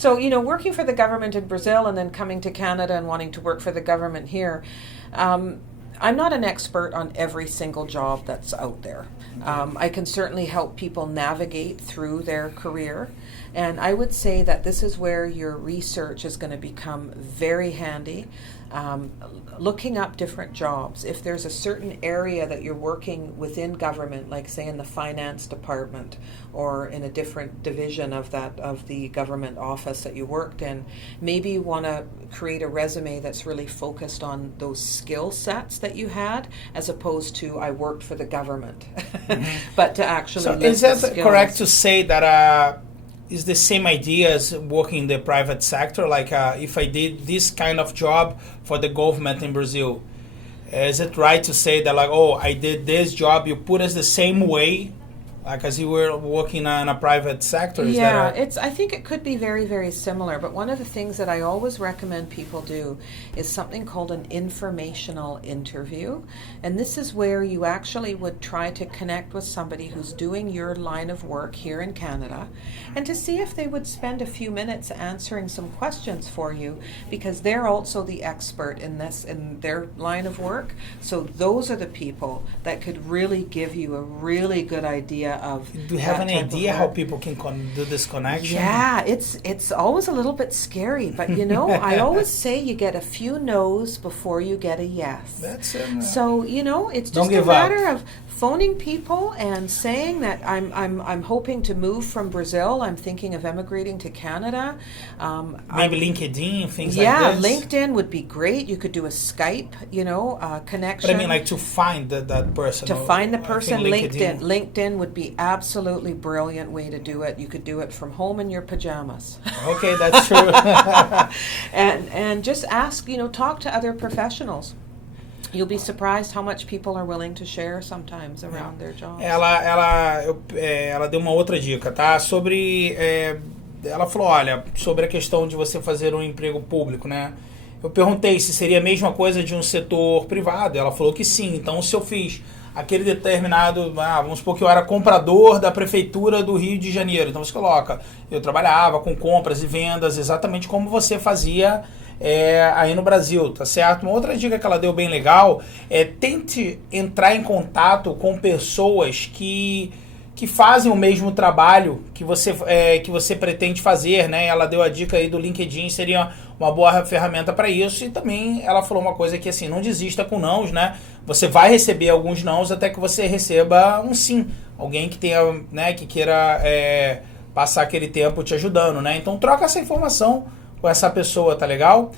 So, working for the government in Brazil and then coming to Canada and wanting to work for the government here, I'm not an expert on every single job that's out there. I can certainly help people navigate through their career. And I would say that this is where your research is going to become very handy. Looking up different jobs. If there's a certain area that you're working within government, like say in the finance department or in a different division of the government office that you worked in, maybe you want to create a resume that's really focused on those skill sets that you had, as opposed to I worked for the government. But to actually so is that correct to say that is the same idea as working in the private sector? Like if I did this kind of job for the government in Brazil, is it right to say that like, oh, I did this job, you put us the same way, like as you were working in a private sector? I think it could be very, very similar. But one of the things that I always recommend people do is something called an informational interview. And this is where you actually would try to connect with somebody who's doing your line of work here in Canada, and to see if they would spend a few minutes answering some questions for you, because they're also the expert in their line of work. So those are the people that could really give you a really good idea of. Do you have any idea how people can do this connection? Yeah, it's always a little bit scary, but I always say you get a few no's before you get a yes. That's so it's just a matter of phoning people and saying that I'm hoping to move from Brazil. I'm thinking of emigrating to Canada. Maybe LinkedIn, things like this. Yeah, LinkedIn would be great. You could do a Skype, connection. But I mean, like to find that person. To find the person, LinkedIn would be absolutely brilliant way to do it. You could do it from home in your pajamas. Okay, that's true. and just ask, talk to other professionals. You'll be surprised how much people are willing to share sometimes around their jobs. Ela deu uma outra dica, tá? Ela falou, olha, sobre a questão de você fazer um emprego público, né? Eu perguntei se seria a mesma coisa de um setor privado. Ela falou que sim. Então, se eu fiz aquele determinado, vamos supor que eu era comprador da prefeitura do Rio de Janeiro. Então, você coloca, eu trabalhava com compras e vendas, exatamente como você fazia aí no Brasil, tá certo? Uma outra dica que ela deu bem legal é tente entrar em contato com pessoas que fazem o mesmo trabalho que você pretende fazer, né? Ela deu a dica aí do LinkedIn, seria uma boa ferramenta para isso. E também ela falou uma coisa que assim, não desista com nãos, né? Você vai receber alguns nãos até que você receba um sim. Alguém que tenha, né, que queira passar aquele tempo te ajudando, né? Então troca essa informação com essa pessoa, tá legal?